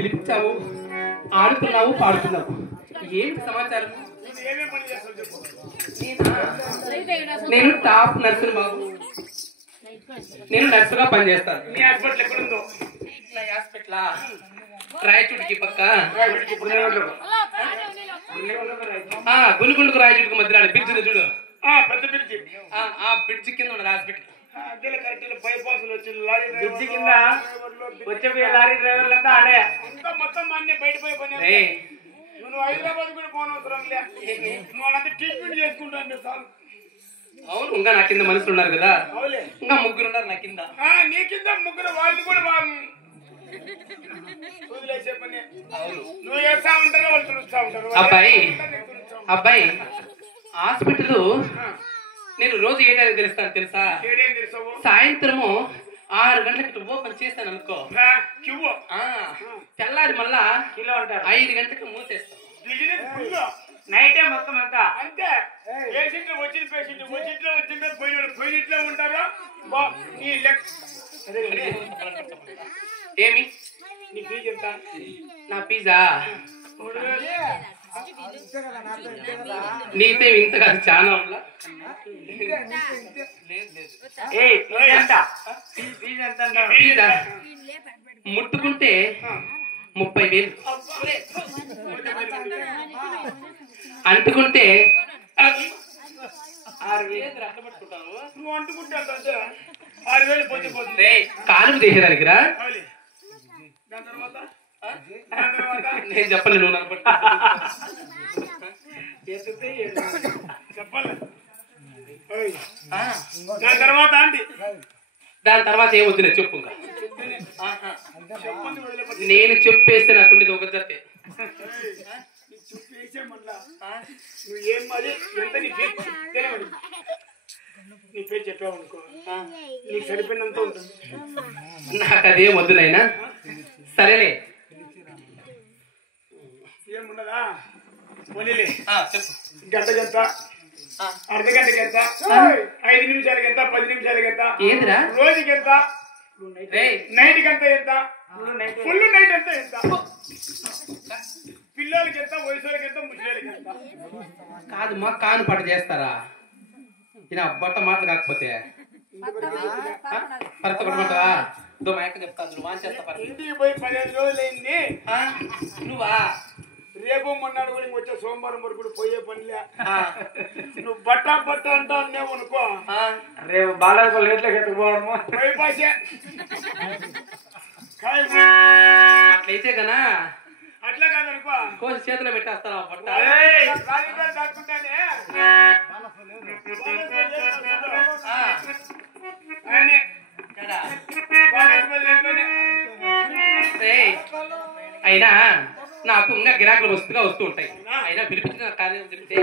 పిలిపించావు, ఆడుతున్నావు, పాడుతున్నావు. ఏంటి సమాచారం? నేను టాప్ నర్సుని బాబు. నేను నర్సుగా పనిచేస్తాను. నీ హాస్పిటల్ ఎక్కడుందో? నా హాస్పిటల్ రాయచూడికి పక్క గునుగుండుకు రాయచూడికి మధ్య బ్రిడ్జ్ చూడు. పెద్ద బ్రిడ్జి. ఆ బ్రిడ్జ్ కింద ఉన్నది హాస్పిటల్. బైపాసులు వచ్చి లారీ బ్రిడ్జి కింద వచ్చే లారీ డ్రైవర్లు అంతా ఆడే అంతా మొత్తం అన్ని బయటపోయి పని. నువ్వు హైదరాబాద్ కూడా పోనవసరం లే, నువ్వు వాళ్ళంతా ట్రీట్మెంట్ చేసుకుంటాను చాలు. అవును, ఇంకా నా కింద మనుషులు ఉన్నారు కదా, అవులే ఇంకా ముగ్గురు ఉన్నారు నా కింద. నీ కింద ముగ్గురు, వాళ్ళు కూడా వదిలేసే పని. నువ్వు చేస్తా ఉంటారో వాళ్ళు చూస్తా ఉంటారు. అబ్బాయి హాస్పిటల్ నేను రోజు ఏ టైం తెలుస్తాను తెలుసా? సాయంత్రము 6 గంటలకి ఓపెన్ చేస్తాను అనుకో, తెల్లారి మళ్ళా 5 గంటలకు మూసేస్తాను. నైటే మొత్తం అంతా అంతే. పేషెంట్ వచ్చిన పేషెంట్ వచ్చింట్లో వచ్చింటే పోయినట్లో ఉంటారా? ఏమి నీ ఫీజు ఎంత? నా ఫీజా నీతే ఇంత కాదు, చాలా ముట్టుకుంటే 30,000, అంటుకుంటే 6,000. నువ్వు అంటుకుంటే అంతే 6,000 పోతే కాలు తీసేదానికి రా. దాని తర్వాత నేను చెప్పను, నువ్వు నాకు చెప్పాలి. దాని తర్వాత అండి, దాని తర్వాత ఏమొద్దు నేను చెప్పు. నేను చెప్పేస్తే నాకుండేది ఒక జతే. చెప్పేసే మళ్ళా నువ్వు ఏం మరి ఎంత నీ పేరు నీ పేరు చెప్పావు అనుకో, నీకు సరిపోయినంత ఉంటుంది. నాకు అదేం వద్దు నాయనా. సరేలే, ఏమున్నదా? పోనీలే. చెప్పు. గంటకి ఎంత, అర్ధ గంటకి ఎంత, 5 నిమిషాలకి ఎంత, 10 నిమిషాలకి ఎంత, ఏంద్రా రోజుకి ఎంత, నైట్కి ఎంత, ఎంత ఫుల్ నైట్ ఎంత, ఎంత పిల్లలకి ఎంత, వయసులకి ఎంత, ముసలికి ఎంత? కాదు మా కాను పాట చేస్తారా? ఇలా బట్ట మాటలు కాకపోతే పరత కొట్టమంటావా? మా యొక్క చెప్తాను, నువ్వు చేస్తా. ఇంటికి పోయి 15 రోజులు అయింది. నువ్వా? రేపు మొన్నాడు కూడా వచ్చే సోమవారం వరకు కూడా పోయే పనిలే. నువ్వు బట్ట అంటా అన్నావు అనుకో, రేపు బాలాజీ లేట్లోకి ఎత్తుకుపోవడము బైపాసే. అట్లయితే కనా అట్లా కాదనుకో, కోసి చేతిలో పెట్టేస్తారా బట్ట? దాక్కుంటానే అయినా నాకు ఇంకా గిరాకులు వస్తూ ఉంటాయి. అయినా పిలిపించిన కార్యం చెప్తే